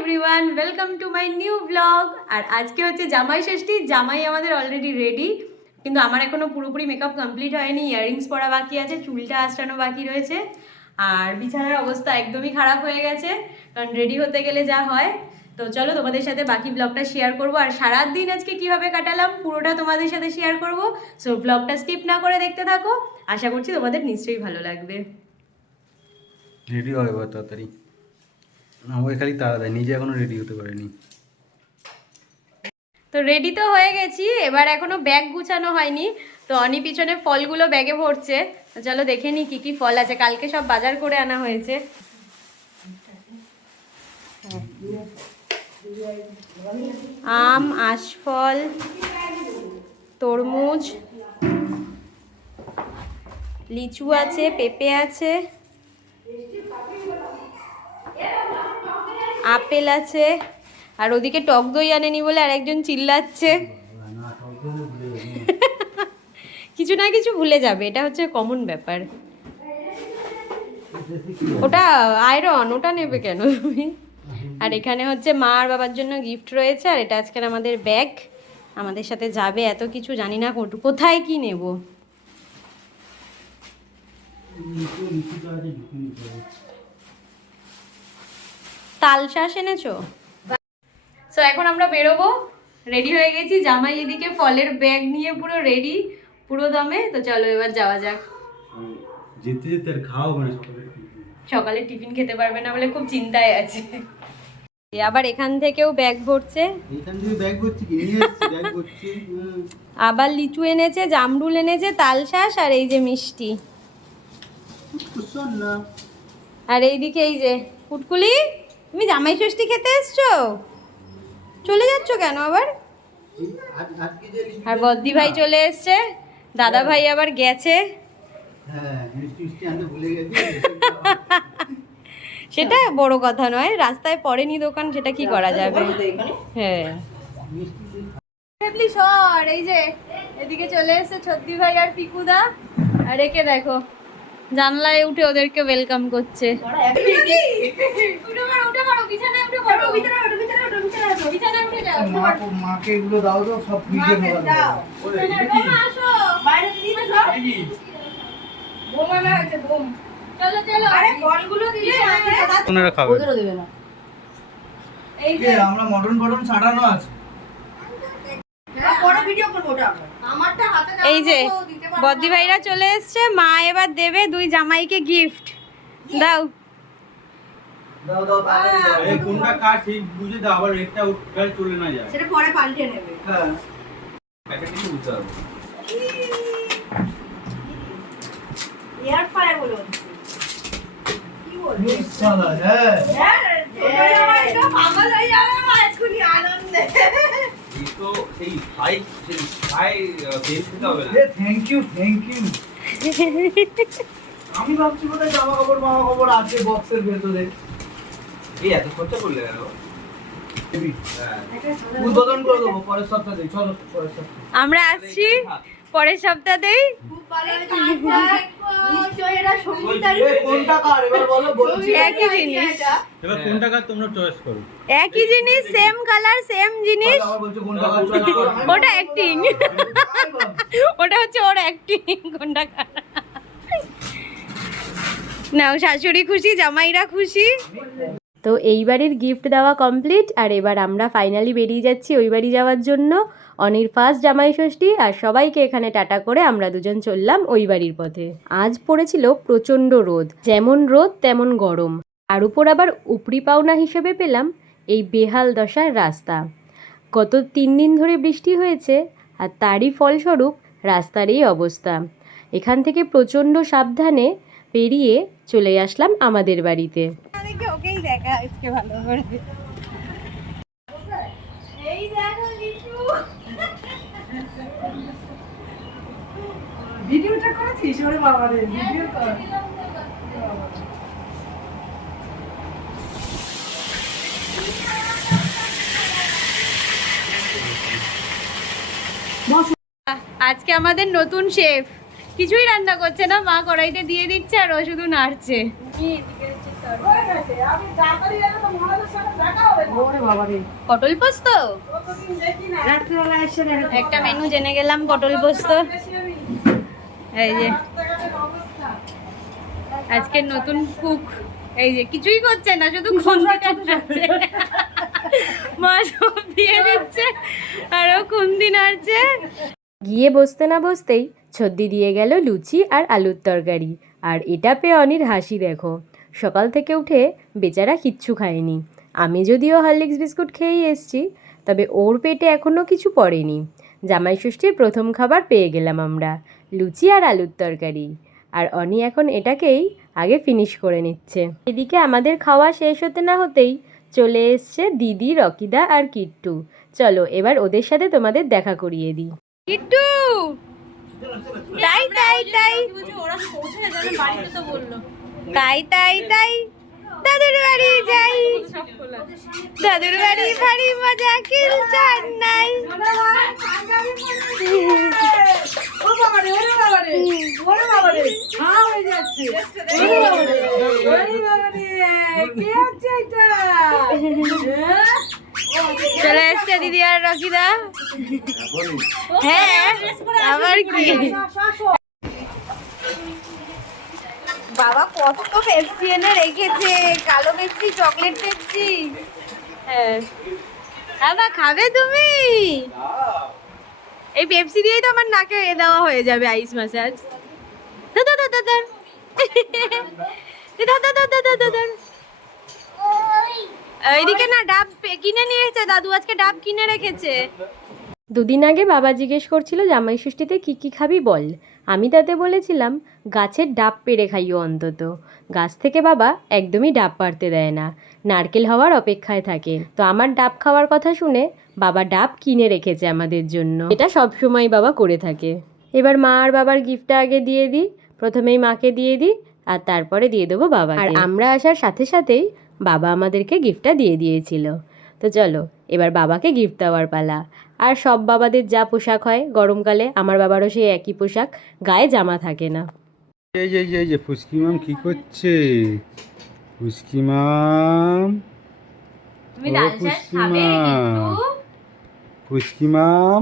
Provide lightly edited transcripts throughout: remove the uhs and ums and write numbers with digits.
Everyone, welcome to my new blog. আর আজকে হচ্ছে জামাই ষষ্ঠী। জামাই আমাদের অলরেডি রেডি, কিন্তু আমার এখনও পুরোপুরি মেকআপ কমপ্লিট হয়নি। ইয়াররিংস পরা বাকি আছে, চুলটা আঁচড়ানো বাকি রয়েছে। আর বিছানার অবস্থা একদমই খারাপ হয়ে গেছে, কারণ রেডি হতে গেলে যা হয়। তো চলো তোমাদের সাথে বাকি ব্লগটা শেয়ার করবো, আর সারাদিন আজকে কিভাবে কাটালাম পুরোটা তোমাদের সাথে শেয়ার করবো। সো ব্লগটা স্কিপ না করে দেখতে থাকো, আশা করছি তোমাদের নিশ্চয়ই ভালো লাগবে। রেডি হবে তাড়াতাড়ি, আমাকে খালি তাড়া দেয়, নিজে এখনো রেডি হতে পারেনি। তো রেডি তো হয়ে গেছি, এবার এখনো ব্যাগ গুছানো হয়নি। তো অনি পিছনে ফলগুলো ব্যাগে ভরছে। তো চলো দেখে নি কি কি ফল আছে, কালকে সব বাজার করে আনা হয়েছে। আম, আশফল, তরমুজ, লিচু আছে, পেঁপে আছে, আপেল আছে। আর ওদিকে টক দই আনেনি বলে আরেকজন চিল্লাচ্ছে। কিছু না কিছু ভুলে যাবে, এটা হচ্ছে কমন ব্যাপার। ওটা আয়রন, ওটা নেবে কেন তুমি? আর এখানে হচ্ছে মা আর বাবার জন্য গিফট রয়েছে। আর এটা আজকের আমাদের ব্যাগ, আমাদের সাথে যাবে। এত কিছু জানি না কোথায় কি নেব। তাল শাঁস এনেছো? সো এখন আমরা বেরোবো, রেডি হয়ে গেছি। জামাই এদিকে ফলের ব্যাগ নিয়ে পুরো রেডি, পুরো দমে। তো চলো এবার যাওয়া যাক। যেতে যেতে আর খাওয়া মানে সকালে টিফিন খেতে পারবে না বলে খুব চিন্তায় আছে। আবার এখান থেকেও ব্যাগ ভরছে, এখান থেকে ব্যাগ ভর্তি কি নিয়ে এসেছি, ব্যাগ ভর্তি। আবার লিচু এনেছে, জামরুল এনেছে, তালশাঁস, আর এই যে মিষ্টি। আর এইদিকে এই যে কুটকুলি, তুমি জামাই ষষ্ঠী খেতে এসছো? চলে যাচ্ছ কেন আবার? আর বদ্দি ভাই চলে এসছে, দাদা ভাই আবার গেছে। সেটা বড় কথা নয়, রাস্তায় পড়েনি দোকান, সেটা কি করা যাবে। হ্যাঁ সর, এই যে এদিকে চলে এসছে ছদ্দি ভাই আর পিকুদা। আর একে দেখো জানলায় উঠে ওদেরকে ওয়েলকাম করছে। মাকে এগুলো দাও তো, সব আমরা মটন ফটন ছাড়ানো আছে। এই যে বদ্দি ভাইরা চলে এসছে, মা এবার দেবে দুই জামাইকে গিফট। দাও দাও দাও তাড়াতাড়ি দাও। এই কোনটা কার সেই বুঝে দাও, আবার একটা উঠে চলে না যায়, সেটা পরে পাল্টে নেবে। হ্যাঁ প্যাকেট কিছু বুঝতে হবে। এয়ার ফ্রায়ার বলো কি বলবো সালা হ্যাঁ হ্যাঁ এটা পাগল হয়ে যাবে মা এক্ষুনি আনন্দে। এই তো সেই হাই বেস দিতে হবে না। থ্যাংক ইউ আমি ভাবছি বোধহয় জামা কাপড় আছে বক্সের ভেতরে। এই এত খরচা করলে কেন? উদ্বোধন করে দেবো পরের সপ্তাহে। চলো পরের সপ্তাহে আমরা আসছি, পরের সপ্তাহেই। খুব ভালো হয়েছে নিশ্চয়ই এটা সঙ্গীতারি। কোনটা কার এবার বলো, বলছি একই জিনিস, এবার কোনটা কার তোমরা চয়েস করো। একই জিনিস, সেম কালার, সেম জিনিস। আবার বলছো কোনটা কার চয়েস করো। ওটা অ্যাক্টিং, ওটা হচ্ছে ওর অ্যাক্টিং। কোনটা নাও, শাশুড়ি খুশি, জামাইরা খুশি। তো এই বাড়ির গিফট দেওয়া কমপ্লিট, আর এবার আমরা ফাইনালি বেরিয়ে যাচ্ছি ওই বাড়ি যাওয়ার জন্য। অনির ফার্স্ট জামাই ষষ্ঠী, আর সবাইকে এখানে টাটা করে আমরা দুজন চললাম ওই বাড়ির পথে। আজ পড়েছিল প্রচণ্ড রোদ, যেমন রোদ তেমন গরম। আর উপর আবার উপরি পাওনা হিসেবে পেলাম এই বেহাল দশার রাস্তা। গত 3 দিন ধরে বৃষ্টি হয়েছে, আর তারই ফলস্বরূপ রাস্তার এই অবস্থা। এখান থেকে প্রচণ্ড সাবধানে পেরিয়ে চলে আসলাম আমাদের বাড়িতে। ওকেই দেখা আজকে ভালো করে। এই দেখো লিচু, ভিডিওটা করেছিস ওরে বাবা রে, ভিডিও কর। আজকে আমাদের নতুন শেফ কিছুই রান্না করছে না, মা কড়াইতে দিয়ে দিচ্ছে আর ও শুধু নাড়ছে। পটল পোস্ত একটা মেনু জেনে গেলাম, পটল পোস্ত। এই যে আজকের নতুন কুক, এই যে কিছুই করছে না, শুধু খুন্তি টানছে। মা সব দিয়ে দিচ্ছে আরো খুন্তি নাড়ছে। গিয়ে বসতে না বসতেই ছদ্দি দিয়ে গেল লুচি আর আলুর তরকারি। আর এটা পেয়ে অনির হাসি দেখো। সকাল থেকে উঠে বেচারা কিচ্ছু খায়নি। আমি যদিও হরলিক্স বিস্কুট খেয়েই এসছি, তবে ওর পেটে এখনও কিছু পড়েনি। জামাই ষষ্ঠীর প্রথম খাবার পেয়ে গেলাম আমরা, লুচি আর আলুর তরকারি। আর অনি এখন এটাকেই আগে ফিনিশ করে নিচ্ছে। এদিকে আমাদের খাওয়া শেষ হতে না হতেই চলে এসছে দিদি, রকিদা আর কিট্টু। চলো এবার ওদের সাথে তোমাদের দেখা করিয়ে দিই। কিট্টু তাই তাই তাই তাই তাই তাই দাদুর বাড়ি যাই, দাদুর বাড়ি ভারী মজা কিলচার নাই। চলে এসছে দিদি আর রকিদা। হ্যাঁ আবার কি বাবা, কত পেপসি এনে রেখেছে, কালো পেপসি, চকলেট পেপসি। হ্যাঁ বাবা খাবে তুমি? এই পেপসি দিয়েই তো আমার নাকে দেওয়া হয়ে যাবে আইস ম্যাসাজ। দাদা দাদা দাদা এইদিকে না ডাব কিনে নিয়েছে দাদু, আজকে ডাব কিনে রেখেছে। দুদিন আগে বাবা জিজ্ঞেস করছিল জামাই ষষ্ঠীতে কী কী খাবি বল। আমি তাতে বলেছিলাম গাছের ডাব পেড়ে খাইও অন্তত। গাছ থেকে বাবা একদমই ডাব পাড়তে দেয় না, নারকেল হওয়ার অপেক্ষায় থাকে। তো আমার ডাব খাওয়ার কথা শুনে বাবা ডাব কিনে রেখেছে আমাদের জন্য। এটা সবসময় বাবা করে থাকে। এবার মা আর বাবার গিফটটা আগে দিয়ে দিই। প্রথমেই মাকে দিয়ে দিই আর তারপরে দিয়ে দেবো বাবা। আর আমরা আসার সাথে সাথেই বাবা আমাদেরকে গিফটটা দিয়ে দিয়েছিল। তো চলো এবার বাবাকে গিফট দেওয়ার পালা। আর সব বাবাদের যা পোশাক হয় গরমকালে, আমার বাবারও সেই একই পোশাক, গায়ে জামা থাকে না। এই যে এই যে ফুসকি মাম কি করছে? ফুসকি মাম, তুমি ডাল শাঁস খাবে কিন্তু? ফুসকি মাম,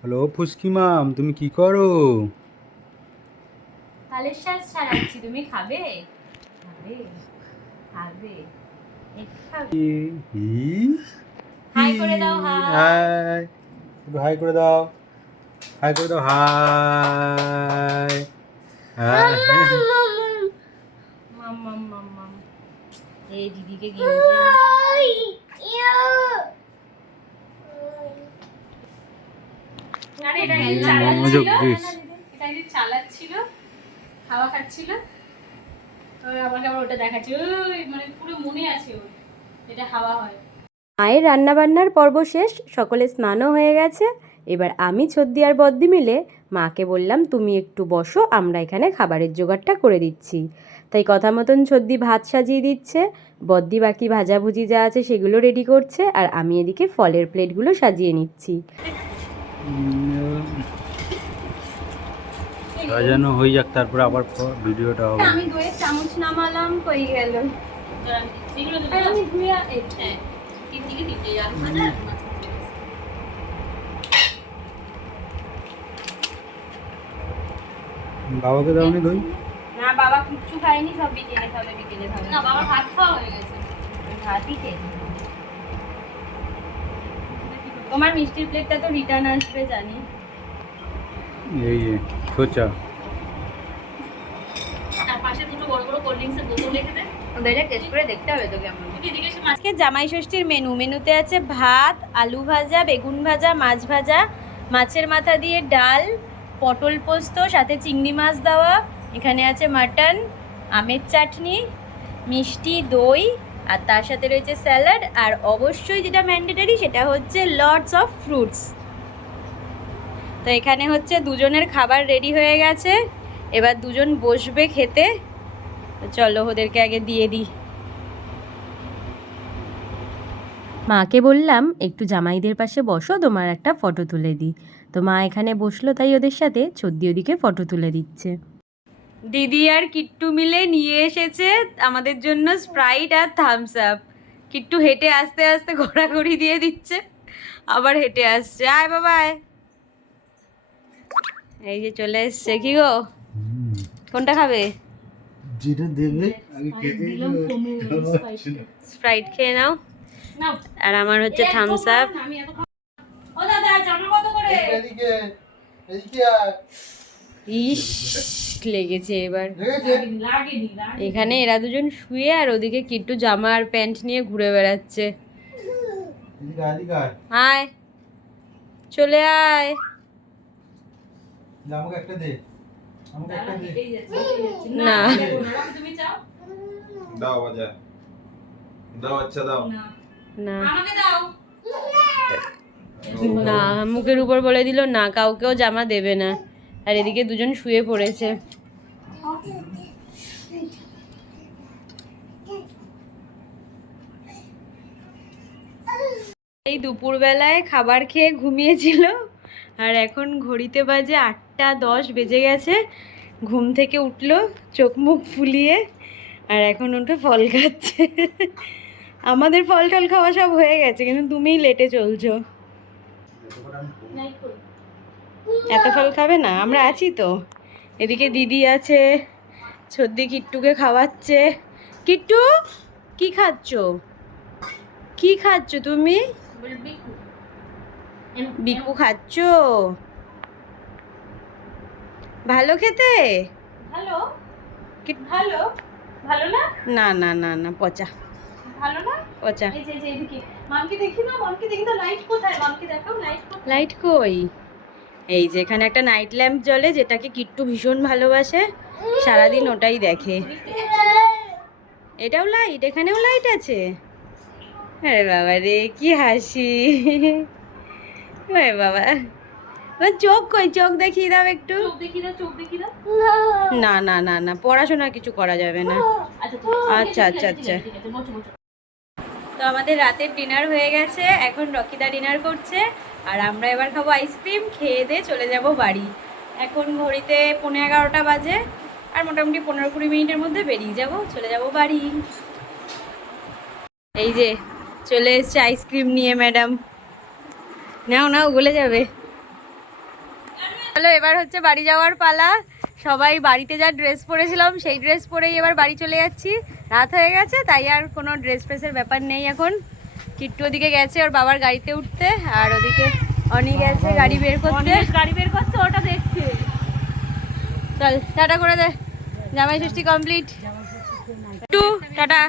হ্যালো ফুসকি মাম, তুমি কি করো? ডালের শাঁস ছাড়াচ্ছি, তুমি খাবে? খাবে খাবে হাই করে দাও। হাই, একটু হাই করে দাও, হাই করে দাও, হাই হাই। মাম মাম মাম মাম। এই দিদিকে চালাচ্ছিল, খাওয়া খাচ্ছিল, আমাকে আবার ওটা দেখাচ্ছি, মানে পুরো মনে আছে ওর এটা হাওয়া হয়। মায়ের রান্নাবান্নার পর্ব শেষ, সকলে স্নানও হয়ে গেছে। এবার আমি, ছদ্দি আর বদ্দি মিলে মাকে বললাম তুমি একটু বসো, আমরা এখানে খাবারের জোগাড়টা করে দিচ্ছি। তাই কথা মতন ছদ্দি ভাত সাজিয়ে দিচ্ছে, বদ্দি বাকি ভাজাভুজি যা আছে সেগুলো রেডি করছে, আর আমি এদিকে ফলের প্লেটগুলো সাজিয়ে নিচ্ছি। সাজানো হয়ে যাক, তারপর আবার ভিডিওটা হবে। আমি দইয়ের চামচ নামালাম, হয়ে গেল। বাবাকে দাওনি দই? না বাবা কিচ্ছু খায়নি, সব বিকেলে খাবে, বিকেলে খাবে। না বাবার ভাত খাওয়া হয়ে গেছে, ভাতই খেয়ে। তোমার মিষ্টির প্লেটটা তো রিটার্ন আসবে জানি। এই সোচা আর পাশে দুটো বড় বড় কোল্ড ড্রিঙ্কসের বোতল রেখে দে, ওদেরকে টেস্ট করে দেখতে হবে তো কেমন। আজকে জামাই ষষ্ঠীর মেনুতে আছে ভাত, আলু ভাজা, বেগুন ভাজা, মাছ ভাজা, মাছের মাথা দিয়ে ডাল, পটল পোস্ত, সাথে চিংড়ি মাছ দেওয়া, এখানে আছে মাটন, আমের চাটনি, মিষ্টি, দই, আর তার সাথে রয়েছে স্যালাড, আর অবশ্যই যেটা ম্যান্ডেটরি সেটা হচ্ছে লটস অফ ফ্রুটস। তো এখানে হচ্ছে দুজনের খাবার রেডি হয়ে গেছে, এবার দুজন বসবে খেতে। তো চলো ওদেরকে আগে দিয়ে দিই। মাকে বললাম একটু জামাইদের পাশে বসো, তোমার একটা ফটো তুলে দিই। তো মা এখানে বসলো, তাই ওদের সাথে ছদ্দি ওদিকে ফটো তুলে দিচ্ছে। দিদি আর কিট্টু মিলে নিয়ে এসেছে আমাদের জন্য স্প্রাইট আর থামস আপ। কিট্টু হেঁটে আস্তে আস্তে ঘোরাঘুরি দিয়ে দিচ্ছে, আবার হেঁটে আসছে। আয় বাবা আয়। এই যে চলে এসছে। কি গো, কোনটা খাবে? যেটা দেবে আমি খেতে স্প্রাইট খেয়ে নাও। আর আমার হচ্ছে থামস আপ। ও দাদা জামা কত করে? এদিকে এদিকে আয়। ইস লেগেছে এবার। লাগেনি এখানে এরা দুজন শুয়ে আর ওদিকে কিট্টু জামা আর প্যান্ট নিয়ে ঘুরে বেড়াচ্ছে। এদিকে এদিকে আয়। আয়, চলে আয়। আমাকে একটা দে, আমাকে একটা দে। না তুমি চাও? দাও বাজা দাও, আচ্ছা দাও। না আমাকে দাও। না, মুখের উপর বলে দিল না, কাউকেও জামা দেবে না। আর এদিকে দুজন শুয়ে পড়েছে। এই দুপুরবেলায় খাবার খেয়ে ঘুমিয়েছিল, আর এখন ঘড়িতে বাজে 8:10 বেজে গেছে। ঘুম থেকে উঠলো চোখ মুখ ফুলিয়ে, আর এখন উঠে ফল খাচ্ছে। আমাদের ফল টল খাওয়া সব হয়ে গেছে, কিন্তু তুমিই লেটে চলছো। এত ফল খাবে না, আমরা আছি তো। এদিকে দিদি আছে, সর্দি কিট্টুকে খাওয়াচ্ছে। কিট্টু কি খাচ্ছ? কি খাচ্ছ তুমি? বিকু খাচ্ছ? ভালো খেতে? ভালো কি- ভালো ভালো না? না না না না, পচা ভালো না? পচা। এই যে এদিকে মামকে দেখি না, মামকে দেখি তো। লাইট কোথায়? মামকে দেখাও লাইট কোথায়? লাইট কই? এই যে এখানে একটা নাইট ল্যাম্প জ্বলে, যেটাকে কিট্টু ভীষণ ভালোবাসে, সারাদিন ওটাই দেখে। এটাও লাইট, এখানেও লাইট আছে। আরে বাবা রে, কি হাসি! ওরে বাবা, তোমার চোখ কই? চোখ দেখিয়ে দাও একটু। চোখ দেখি দাও, চোখ দেখি দাও। না না না না, পড়াশোনা কিছু করা যাবে না। আচ্ছা আচ্ছা, আচ্ছা, আচ্ছা। ঠিক আছে বসো বসো। তো আমাদের রাতের ডিনার হয়ে গেছে, এখন রকিদা ডিনার করছে, আর আমরা এবার খাবো আইসক্রিম। খেয়ে দিয়ে চলে যাব বাড়ি। এখন ঘড়িতে 11:15 বাজে, আর মোটামুটি 15-20 মিনিটের মধ্যে বেরিয়ে যাব, চলে যাব বাড়ি। এই যে চলে এসছে আইসক্রিম নিয়ে ম্যাডাম। নাও নাও, গলে যাবে। চলো, এবার হচ্ছে বাড়ি যাওয়ার পালা। সবাই বাড়িতে যা ড্রেস পরেছিলাম সেই ড্রেস পরেই এবার বাড়ি চলে যাচ্ছি। রাত হয়ে গেছে, তাই আর কোনো ড্রেস ফ্রেসের ব্যাপার নেই এখন। কিট্টু ওদিকে গেছে ওর বাবার গাড়িতে উঠতে, আর ওদিকে অনি গেছে গাড়ি বের করতে। গাড়ি বের করছে, ওটা দেখছে। চল টাটা করে দে, জামাই ষষ্ঠী কমপ্লিট। টু টাটা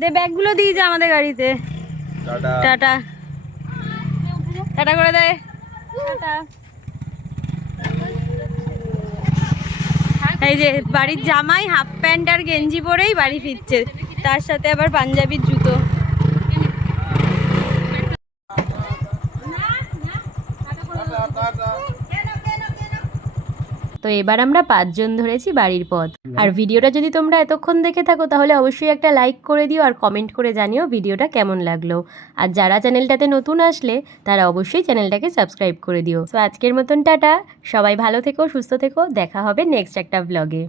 দে, ব্যাগগুলো দিয়ে যা আমাদের গাড়িতে। টাটা। টাটা টাটা করে দে, টাটা। এই যে বাড়ির জামাই হাফ প্যান্ট আর গেঞ্জি পরেই বাড়ি ফিরছে, তার সাথে আবার পাঞ্জাবির জুতো। তো এবার আমরা 5 জন ধরেছি বাড়ির পথ। আর ভিডিওটা যদি তোমরা এতক্ষণ দেখে থাকো, তাহলে অবশ্যই একটা লাইক করে দিও, আর কমেন্ট করে জানিও ভিডিওটা কেমন লাগলো। আর যারা চ্যানেলটাতে নতুন আসলে, তারা অবশ্যই চ্যানেলটাকে সাবস্ক্রাইব করে দিও। তো আজকের মতন টাটা, সবাই ভালো থেকো, সুস্থ থেকো, দেখা হবে নেক্সট একটা ব্লগে।